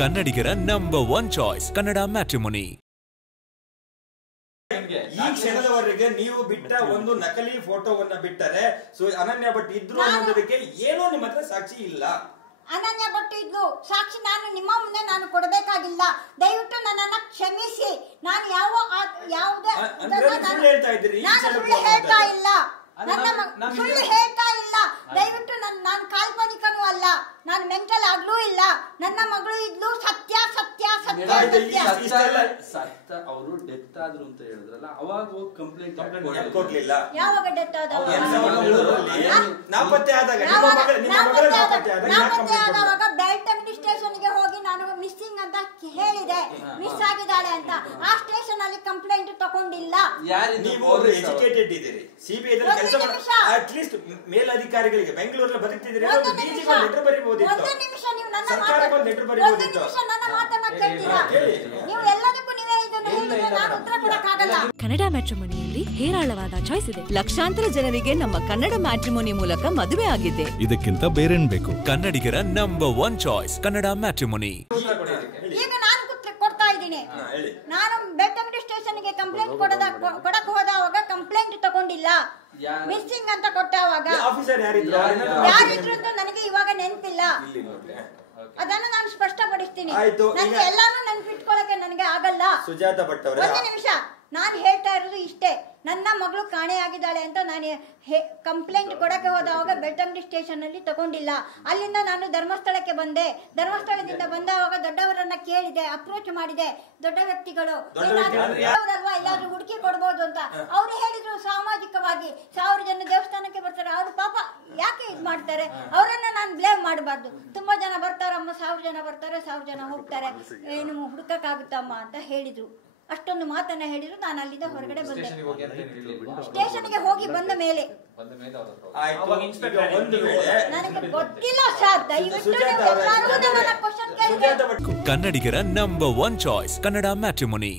ಕನ್ನಡಿಗರ number 1 choice Kannada matrimony. ಈ ಕ್ಷಣದವರೆಗೆ ನೀವು ಬಿಟ್ಟ ಒಂದು ನಕಲಿ ಫೋಟೋವನ್ನ ಬಿಟ್ಟರೆ ಅನನ್ಯ ಭಟ್ ಇದ್ರು ಅನ್ನೋದಕ್ಕೆ ಏನೋ ನಿಮ್ಮ ಹತ್ರ ಸಾಕ್ಷಿ ಇಲ್ಲ. ಅನನ್ಯ ಭಟ್ ಇದ್ಲು ಸಾಕ್ಷಿ ನಾನು ನಿಮ್ಮ ಮುಂದೆ ನಾನು ಕೊಡಬೇಕಾಗಿಲ್ಲ. ದಯವಿಟ್ಟು ನನ್ನನ್ನ ಕ್ಷಮಿಸಿ. ನಾನು ಯಾವುದೇ ಸುಳ್ಳು ಹೇಳ್ತಾ ಇಲ್ಲ. ಸುಳ್ಳು ಹೇಳ್ತಾ ಇಲ್ಲ. ದಯವಿಟ್ಟು ನಾನು ಕಾಲ್ಪನಿಕನೂ ಅಲ್ಲ. ನಾನು ಮೆಂಟಲ್ ಆಗ್ಲೂ ಇಲ್ಲ. ನನ್ನ ಮಗಳು ಇದ್ಲು. ಸತ್ಯ ಸತ್ಯ ಸತ್ಯ ಸತ್ಯ. ಅವರು ಡೆತ್ ಆದ್ರು ಅಂತ ಹೇಳಿದ್ರಲ್ಲ, ಅವಾಗ ಹೋಗಿ ಕಂಪ್ಲೇಂಟ್ ಕೊಡ್ಲಿಲ್ಲ. ಯಾವಾಗ ಡೆತ್ ಆದವಾಗ ನಾಪತ್ತೆ ಆದವಾಗ ಬೆಳ್ತಂಗಡಿ ಸ್ಟೇಷನ್ ಗೆ ಹೋಗಿ ನಾನು ಮಿಸ್ಸಿಂಗ್ ಅಂತ ಹೇಳಿದೆ, ಮಿಸ್ ಆಗಿದ್ದಾಳೆ ಅಂತ. ಆ ಸ್ಟೇಷನ್ ಅಲ್ಲಿ ಕಂಪ್ಲೇಂಟ್ ತಗೊಂಡಿಲ್ಲ. ನೀವು ಎಜುಕೇಟೆಡ್ ಇದ್ದೀರಿ, ಸಿಬಿಐ ಕೆಲಸ ಅಟ್ಲೀಸ್ಟ್ ಮೇಲಧಿಕಾರಿಗಳಿಗೆ ಬೆಂಗಳೂರಲ್ಲಿ ಬದುಕ್ತಿದ್ದೀರಿ, ಲೆಟರ್ ಬರೀಬಹುದು. ಒಂದು ನಿಮಿಷ ನೀವು ನನ್ನ ಮಾತನ್ನ ಕೇಳ್ತೀರಾ? ನೀವು ಎಲ್ಲದಕ್ಕೂ ನೀವೇ ಇದನ್ನು ಹೇಳಿದ್ರೆ ನಾನು ಉತ್ತರ ಕೊಡಕ್ಕಾಗಲ್ಲ. ಕನ್ನಡ ಮ್ಯಾಟ್ರಿಮೋನಿಯಲ್ಲಿ ಹೇರಾಳವಾದ ಚಾಯ್ಸ್ ಇದೆ. ಲಕ್ಷಾಂತರ ಜನರಿಗೆ ನಮ್ಮ ಕನ್ನಡ ಮ್ಯಾಟ್ರಿಮೋನಿ ಮೂಲಕ ಮದುವೆ ಆಗಿದೆ. ಇದಕ್ಕಿಂತ ಬೇರೇನ್ ಬೇಕು? ಕನ್ನಡಿಗರ ನಂಬರ್ 1 ಚಾಯ್ಸ್ ಕನ್ನಡ ಮ್ಯಾಟ್ರಿಮೋನಿ. ಈಗ ನಾನು ಕೊಡ್ತಾ ಇದ್ದೀನಿ. ನಾನು ಬೆಳ್ತಂಗಡಿ ಸ್ಟೇಷನ್ ಗೆ ಕಂಪ್ಲೇಂಟ್ ಕೊಡಕ್ ಹೋದವಾಗ ಕಂಪ್ಲೇಂಟ್ ತಗೊಂಡಿಲ್ಲ. ಮಿಸ್ಸಿಂಗ್ ಅಂತ ಕೊಟ್ಟಾಗ ಯಾರಿದ್ರು ಅಂತ ನನಗೆ ಇವಾಗ ನೆನಪಿಲ್ಲ. ಅದನ್ನು ನಾನು ಸ್ಪಷ್ಟಪಡಿಸ್ತೀನಿ. ನನಗೆ ಎಲ್ಲಾನು ನೆನಪಿಟ್ಕೊಳ್ಳಕ್ಕೆ ನನಗೆ ಆಗಲ್ಲ. ಸುಜಾತ ಭಟ್ ಅವರೇ, ಒಂದು ನಿಮಿಷ. ನಾನು ಹೇಳ್ತಾ ಇರೋದು ಇಷ್ಟೇ. ನನ್ನ ಮಗಳು ಕಾಣೆಯಾಗಿದ್ದಾಳೆ ಅಂತ ನಾನು ಕಂಪ್ಲೇಂಟ್ ಕೊಡಕ್ಕೆ ಹೋದವಾಗ ಬೆಳ್ತಂಗಡಿ ಸ್ಟೇಷನ್ ಅಲ್ಲಿ ತಗೊಂಡಿಲ್ಲ. ಅಲ್ಲಿಂದ ನಾನು ಧರ್ಮಸ್ಥಳಕ್ಕೆ ಬಂದೆ. ಧರ್ಮಸ್ಥಳದಿಂದ ಬಂದವಾಗ ದೊಡ್ಡವರನ್ನ ಕೇಳಿದೆ, ಅಪ್ರೋಚ್ ಮಾಡಿದೆ. ದೊಡ್ಡ ವ್ಯಕ್ತಿಗಳು ಅವರಲ್ವಾ ಎಲ್ಲಾದ್ರೂ ಹುಡುಕಿ ಕೊಡ್ಬೋದು ಅಂತ. ಅವ್ರು ಹೇಳಿದ್ರು ಸಾಮಾಜಿಕವಾಗಿ 1000 ಜನ ದೇವಸ್ಥಾನಕ್ಕೆ ಬರ್ತಾರೆ, ಅವ್ರು ಪಾಪ ಯಾಕೆ ಇದ್ ಮಾಡ್ತಾರೆ, ಅವರನ್ನ ನಾನು ಬ್ಲೇಮ್ ಮಾಡಬಾರ್ದು. ತುಂಬಾ ಜನ ಬರ್ತಾರಮ್ಮ, 1000 ಜನ ಬರ್ತಾರೆ, 1000 ಜನ ಹೋಗ್ತಾರೆ, ಏನು ಹುಡುಕಕ್ಕಾಗುತ್ತಮ್ಮ ಅಂತ ಹೇಳಿದ್ರು. ಅಷ್ಟೊಂದು ಮಾತನ್ನ ಹೇಳಿದ್ರು. ನಾನು ಅಲ್ಲಿಂದ ಹೊರಗಡೆ ಬಂದೆ. ಸ್ಟೇಷನ್ಗೆ ಹೋಗಿ ಬಂದ ಮೇಲೆ ನನಗೆ ಗೊತ್ತಿಲ್ಲ ಸರ್. ದಯವಿಟ್ಟು ಕನ್ನಡಿಗರ ನಂಬರ್ 1 ಚಾಯ್ಸ್ ಕನ್ನಡ ಮ್ಯಾಟ್ರಿಮೋನಿ.